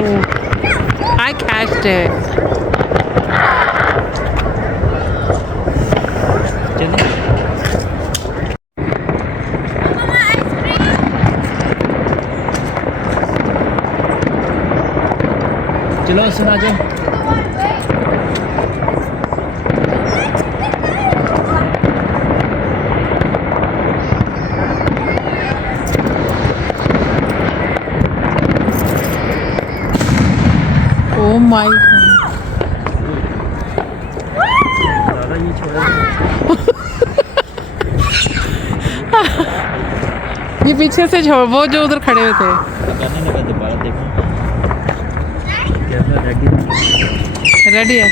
I catched it. चलो सुना जाओ. Oh my God. ये पीछे से छोड़, वो जो उधर खड़े हुए थे. दोबारा देखो कैसा रेडी है.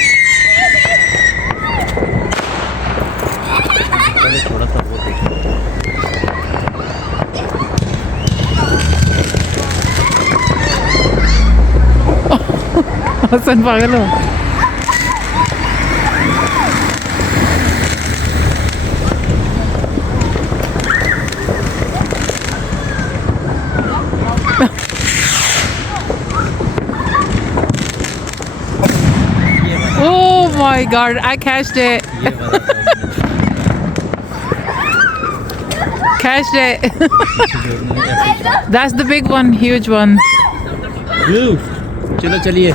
पहले थोड़ा सा वो देखो. हसन पागल हो. Oh my God, I catched it. Catched it. That's the big one, huge one. चलो चलिए.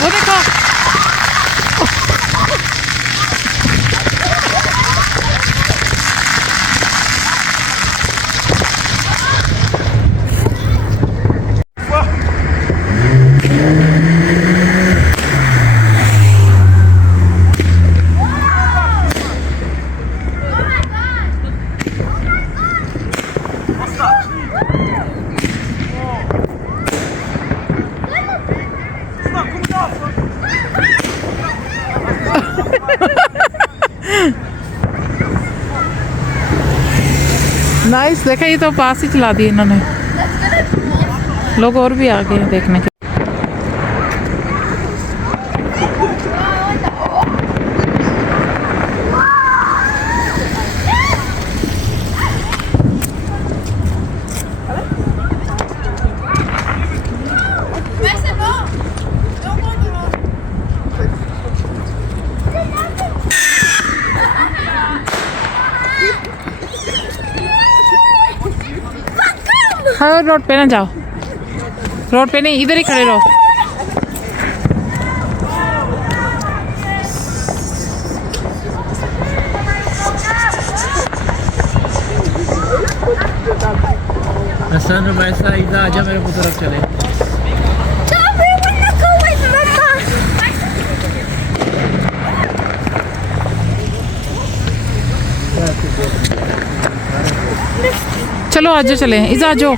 वो देखो. नाइस. देखा, ये तो पास ही चला दिए इन्होंने. लोग और भी आ गए हैं देखने के. हाँ, रोड पे ना जाओ. रोड पे नहीं, इधर ही खड़े रहो. हसन वैसा इधर आजा मेरे को तरफ चले. चलो आज चले, इधर आ जाओ.